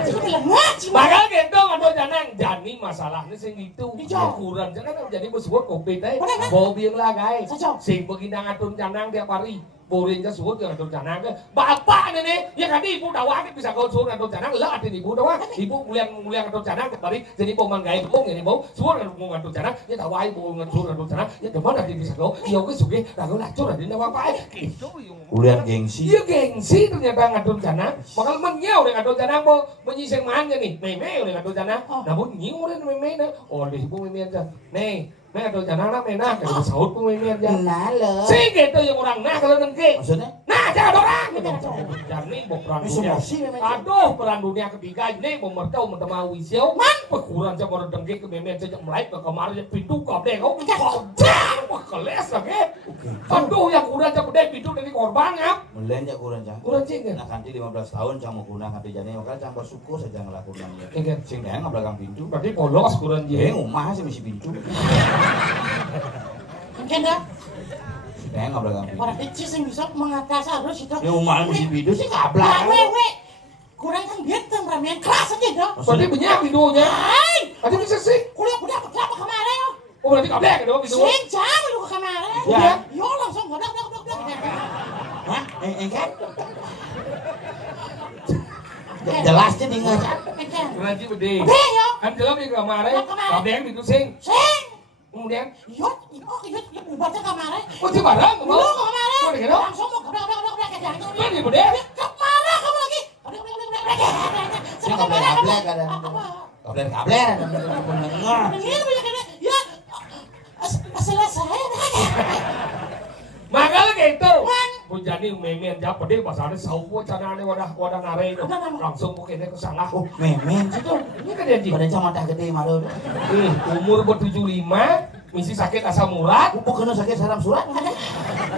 Jadi bilang ngaji. Bakal gitu atau janang jani masalahnya sing itu kurang jangan jadi bersuat kopi teh bawa biang lagai sing begini ngatur janang tiap hari boring ke suat ngatur janang ke bapak nih ya kan ibu dawa bisa kau suruh ngatur janang lah ada ibu dawa ibu mulia ngatur janang tiap hari jadi pemanggai bung ini bau suat ngatur janang ya dawa ibu ngatur janang ya kemana nanti bisa kau ya oke suge lagu lacur ada nawa apa gitu Ulian gengsi. iya gengsi ternyata ngatur janang makal menyau udah ngatur janang mau menyiseng mana nih meme udah ngatur janang namun nyiu udah meme na oh di ibu meme aja nih ngatur janang lah mena kalau sahut pun meme aja Nalo. sih gitu yang orang nah kalau nengke Maksudnya? nah jangan orang jadi mau perang Bisa dunia emosi memang. aduh perang dunia ketiga ini mau mertau mentema wisio man pekuran saya mau dengke ke meme aja mulai ke kemarin pintu kabeh kau wah keles lagi aduh yang kurang saya gede pintu dari korban ya Mulai aja kurang jang. kurang cing ya Nah nanti 15 tahun cang mau guna hati jani makanya cang bersyukur saja ngelakukan ya. Ingat. Sing deh nggak belakang pintu. berarti polos kurang Dia je ngomah sih misi pintu. Mungkin dah. Sing deh nggak belakang pintu. Orang kecil sih bisa mengatasi harus itu. Ya ngomah misi pintu sih nggak Lah, belakang. wewe. Kurang kan gitu ramean kelas aja dong. berarti banyak pintunya Hai, berarti bisa sih kuliah udah kenapa kemarin yo? oh berarti kabeh gitu pintu Sing jam lu ke kemarin. Ya. Yo langsung godak. Hah? Kan? Jelasnya di ngaca. kurang je gede Udah yo. kan jelas di kemarin kabeh pintu sing Sing. kemudian Yo, ubatnya kemarin. oh si barang Lu mau kemarin. oh gitu Langsung mau godak kayak kan di bude kemana kamu lagi? Saya kabler ada. Kabler. Pendengar. Ini banyak ya. Selesai. makanya gitu nu jadi memen ja pede pasane saupo canane wadah nare itu. Langsung pokoknya ke sana. Oh, memen sih tuh. Ini kan dia ji. Pada mata gede malu. Umur ber-75, misi sakit asam urat. Bukan sakit saram surat.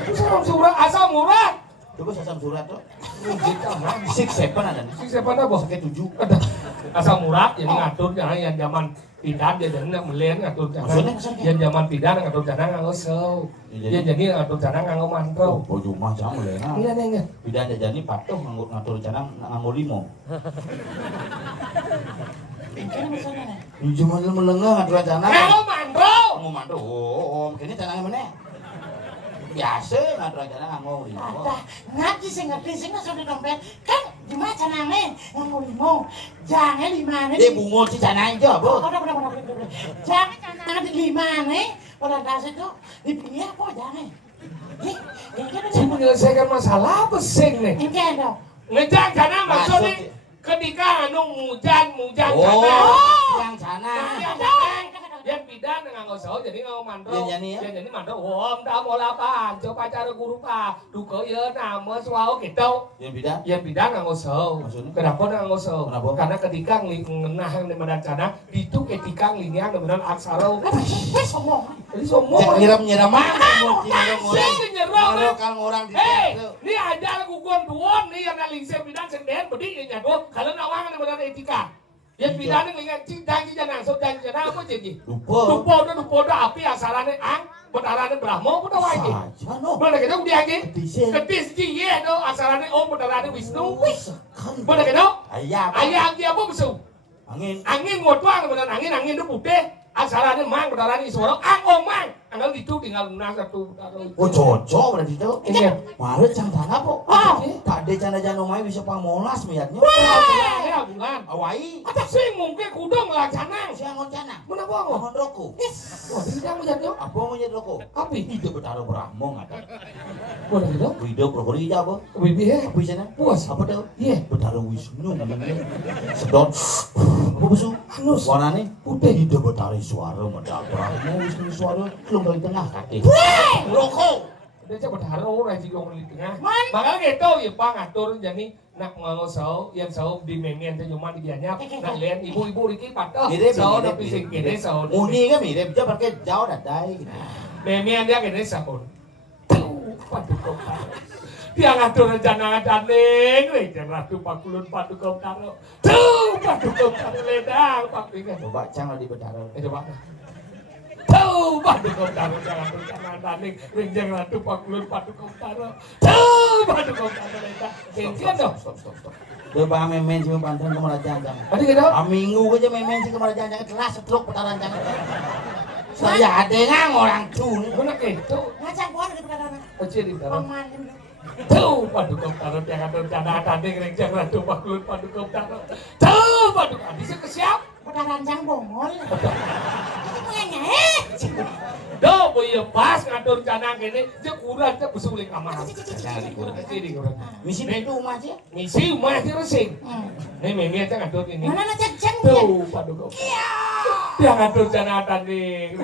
Asam urat, asam urat. Coba asam surat tuh. Gitu mah. 6-7 ada nih. Siapa dah bos? Sakit 7. Asam urat yang ngatur jangan yang zaman pidan dia jangan melihat ngatur jangan. Yang zaman pidan ngatur jangan nganggo sew. Yang jadi ngatur jangan nganggo mantel. Oh, rumah jangan mulai. Iya nih. Tidak ada jadi patuh ngatur canang nganggo limo. Ini misalnya. Cuma melengah ngatur canang. Nganggo mantel. Nganggo mantel. Oh, ini canangnya mana? Biasa ngatur canang nganggo limo. Ada ngaji sih ngerti sih nggak sudah dompet kan gimana canangnya nganggo limo jangan di mana Dia bungul si canang itu apa? udah jangan canangnya di mana orang dasar itu di pinggir apa jangan Saya menyelesaikan masalah apa sih nih? ini ada Ngejang canang maksudnya ketika anu mujan canang. Yang canang. Yang pidan nganggo saho jadi nganggo mantel. Yang jadi ya? Yang jadi mantel. Om da mau lapan, coba cara guru pa. Duka yeuna nama suau gitu. Yang beda? Yang pidan nganggo saho. Maksudnya? Kenapa nganggo saho? Kenapa? Karena ketika ngenah di medan canang, itu ketika nglingiang di medan aksara. sombong Jadi semua. Nyiram mah. Sing nyerang. Kalau orang di Hei, ini aja guguan duon nih yang ngalingse pidan senden bedi nya do. Kalau nawangan di medan etika. Yang pidan ngelingan cintang janang so dan janang apa jadi? Lupa. Dupo api asalane ang, bedarane Brahma puta wae. Ano? Bener gitu dia ge. Ketis. Ketis ji ye do asalane Om bedarane Wisnu. Sekali. Bener gitu? Ayah. Ayah dia apa besu? Angin. Angin ngotuang bener angin itu putih. Asalane mang bedarane Iswara, ang omang. Anggal itu tinggal lunas satu. Oh cocok berarti itu. Iya. Maret cangtang apa? Tak ada canda-canda omai bisa pamolas melihatnya. Ya bulan. Awai. Atak sing mungkin kudu ngelacanang. Si angon cana. Menapa ngomong? Angon roko. Wah, tidak menjadi Apa mau jadi roko? api. Hidup bertaruh berahmong ada. Boleh gitu? Hidup berkori apa? Bibi ya. Apa sana? Puas. Apa tuh? Iya. Bertaruh Wisnu. Sedot. Apa besu? Halus. Warnanya Putih. hidup bertaruh suara medal berahmong Wisnu suara. Belum dari tengah kaki. Roko. Dia coba taruh orang di di tengah. Man. Makanya gitu ya Pak ngatur jadi nak nganggo sawo yang sawo di memian teh cuma dianya nak lihat ibu-ibu iki patah sawo tapi sing kene sawo. Muni kan mirip dia pakai jauh dadai. Memian dia kene sawo. Tuh, padu kau taruh. Dia ngatur rencana daning, rencana ratu pakulun padu kau taruh. Tuh, padu kau taruh ledang Pak Pingan. Coba cang di bertaruh. Coba. Tuh, padu kau taruh jangan rencana daning, rencana ratu pakulun padu kau taruh. Tuh, padu kau taruh ledang. Singkian dong. Stop. Coba memen sih pantun kemana jangan. Tadi gitu. Minggu aja memen sih kemana jangan kelas setruk putaran jangan. Saya ada ngang orang tuh. Mana gitu? ngajak buat di perkara Kecil di dalam. paman Tuh, padu kau taruh jangan rencana daning, rencana ratu pakulun padu kau taruh. Tuh, padu kau. Bisa kesiap. udah ranjang bongol itu pengennya Duh, boya pas ngatur canang kene, dia kurang dia besuling kamar. Jangan dikurang. Jadi kurang. Misi itu rumah aja. Misi rumah dia resing. Nih memi aja ngatur ini. mana aja jeng ya Tuh, padu kau. Dia ngatur canang tadi.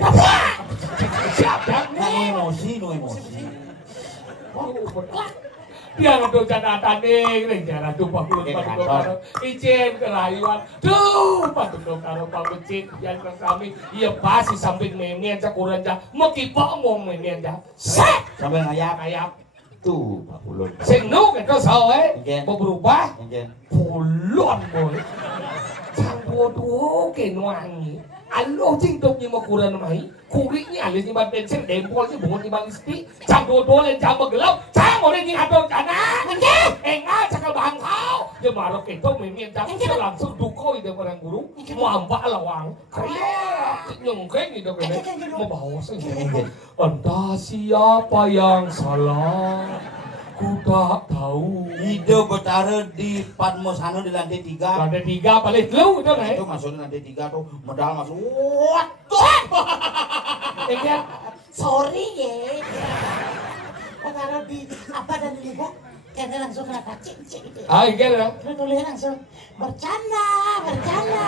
Siap dah. Nah, no emosi. Dia ngatur canang tadi. Rencana tuh pakul padu kau. Izin kerayuan. Tuh, padu kau karo pamecit yang kami. Iya pasti samping memi aja kurang aja. Mau kipok ngomong memi aja. Set. Sampai ngayap. Ayam. Tuh, Pak Ulun. Sing nu kita sawe mau berubah Ngen. pulon boy. Sang bodoh ke nuangi. Alo cing tok ni makuran mai. Kuri ni alis ni ban bensin dempol si bungut ni bang isti. Sang bodoh le jam begelau. Sang ore ni atur kana. Enga cakal bangkau. Dia marok itu memang dia langsung duko ide orang guru. Mau ambak lawang. Kaya nyengkeng ide kene. Mau bawa sih. Entah siapa yang salah. Ku tak tahu. Hidup bertaruh di Padmosano di lantai 3. Lantai 3 paling lu itu nih. Itu masuk di lantai 3 tuh modal masuk. What? Enggak. sorry ya perkara di apa dan di ibu Kita langsung kena kacing gitu. Ah, iya. Terus tulis langsung bercanda.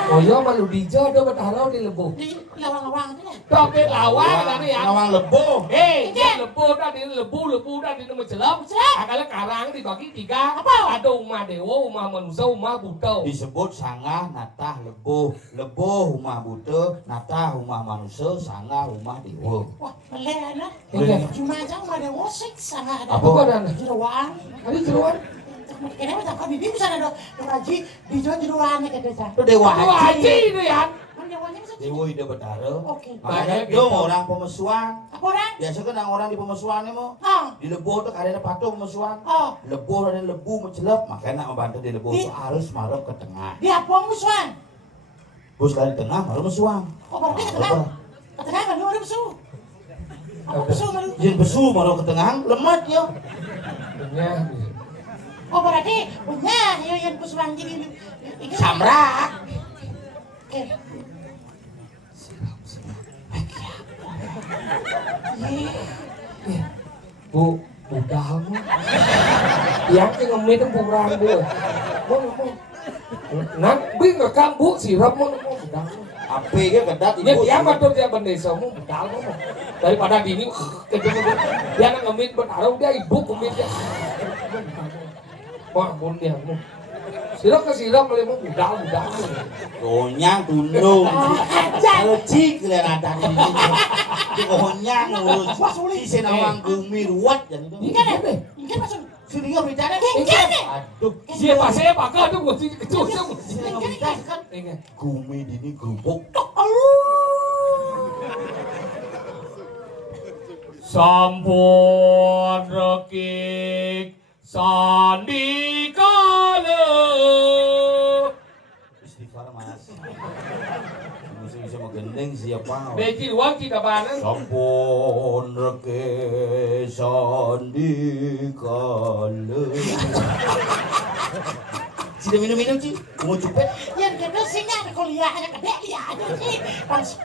Oh iya malu dijodoh bertaruh di lebuh. Di lawang-lawang itu ya. Tapi lawang tadi ya. Lawang lebo. Lebuh tadi lebuh tadi nama jelap. Akala karang dibagi 3. Apa? Ada umah dewa, umah manusia, umah buta. Disebut sangah natah lebo. Lebo rumah buta, natah rumah manusia, sangah rumah dewa. Wah, melena. Iya. Cuma aja ada musik sangat ada. Apa badan? Jeruan. Tadi jeruan. Kayaknya macam kau di bisa ada haji di John jeruannya ke desa. Itu dewa Wah, haji. haji itu ya. Kan jawabnya bisa. Dewa ide betara. Oke. Makanya Banyak dong gitu. orang pemesuan. Apa orang? Biasa kan orang di pemesuan ini mau. Oh. Di lebo tuh ada patung pemesuan. Oh. Lebo ada lebu mencelep, makanya nak membantu di lebo Di- itu harus marah ke tengah. Dia apa musuhan? Bos kali tengah marah mesuang. Oh, berarti ke tengah. Ke tengah kan dia ada musuh. Apa musuh malu? Jin besu marah ke tengah, lemot ya. Punya. Oh, berarti punya yang musuhan jadi Samrak. Oke. Bu, budal mo. Yang cái ngầm mê nó bù ràng bu. Nang bing rekam bu sirap mo budal mo. Api ke kedat Ini dia betul dia bendesa mo budal mo. Daripada dini dia nang ngemit bertaruh dia ibu ngemit dia. Wah, pun dia mo. Sirap ke sirap boleh mo budal mo. Gonyang tundung. Ajar. Lecik kalian ada di sini. Gonyang si senawang gumi ruwet jadi itu. Ini kan apa? Ini kan masuk. Sini nggak bicara Ini kan. Aduh. Siapa kau tuh mesti kecut. Sini nggak bicara kan. Ingat. Gumi dini gerubuk. Sampun rekik sandikala. Istighfar mas. Bisa mau gendeng siapa? Beki ruang kita banan. Sampun reke sandikala. Sudah minum Ci? Mau cupet? Yang gede sih ada kuliahnya gede ya aja sih.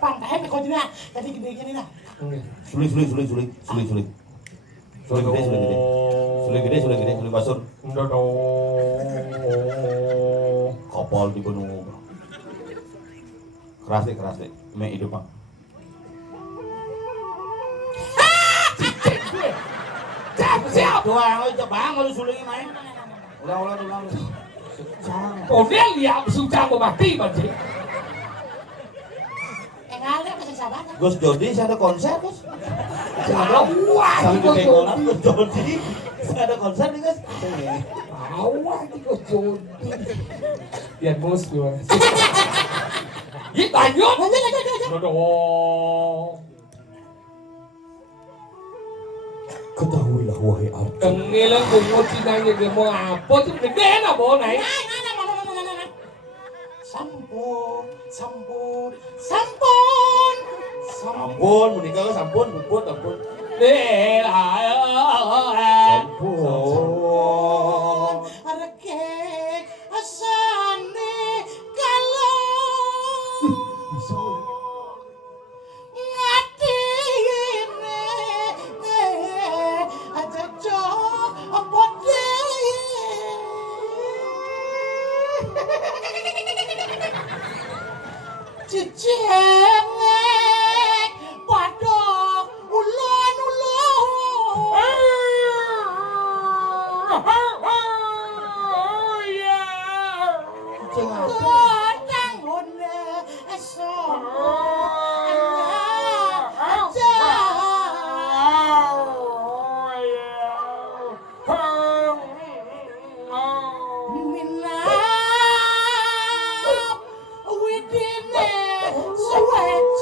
Pang dah kau juga. Jadi gede nah. Sulit. Sulit gede. Sulit basur. Udah dong. Kapal di benung. Keras deh. Me hidup Pak. Siap. Doang aja bang, lu sulit main. Ulang. Oh dia lihat sudah mati banjir. Enggak ada kasih sabar. Gus Jody saya ada konser Gus. Jangan wah. Sampai di Kekonan Gus Jody. Saya ada konser nih Gus. Awak ni kau jodi. Biar bos gimana? Ini banyak. Dong. Ketahuilah wahai Arjuna. Kengilang kung mo sinanya dia mau apa tuh gede na bo nai. Nah. Sampun. Sampun, menikah ke sampun, ampun. Sampun. Reke asane kalau ngatine aja jo pode cicene padok ulon. Kodang hone sono aja minap widine suwet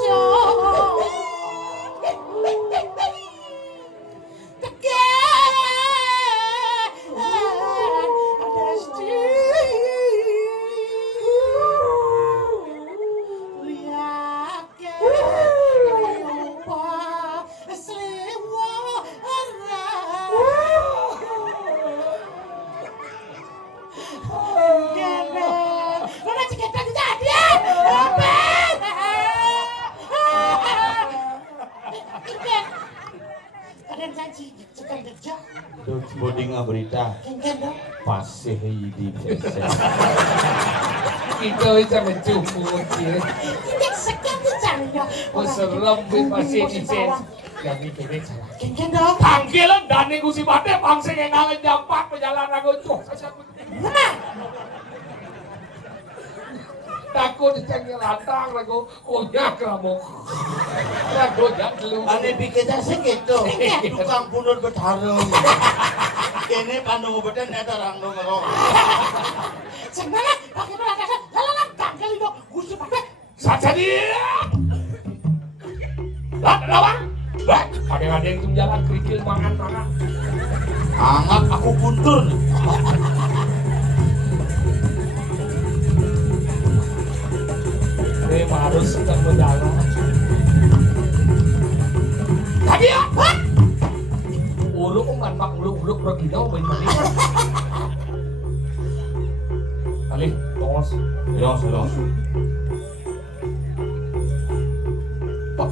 Boding berita Kengken dong. pasih di desa. Kita bisa mencukup ya. Kita sekian tuh caranya. Oh serem wis masih di sen. Ya mikir salah. Kengken dong. Panggilan dan negosi bate bangsa yang ngalah jam 4 perjalanan aku cok. Mana? Takut dicengin lantang lagu konyak kamu. Lagu jak lu. Ane pikir saya gitu. Tukang punut bertarung. Kene pandu beten eta rang nomor. Sebenarnya pakai bola dasar. Lalang kangkel itu. Gusi pakai. Saja dia. Lah, lawan. Lah, ada yang jalan kerikil mangan. Angat aku puntur. Harus sedang berjalan. Tadi apa? Uruk kan pak uluk regina main main. Kali, tongos. Los. Pak,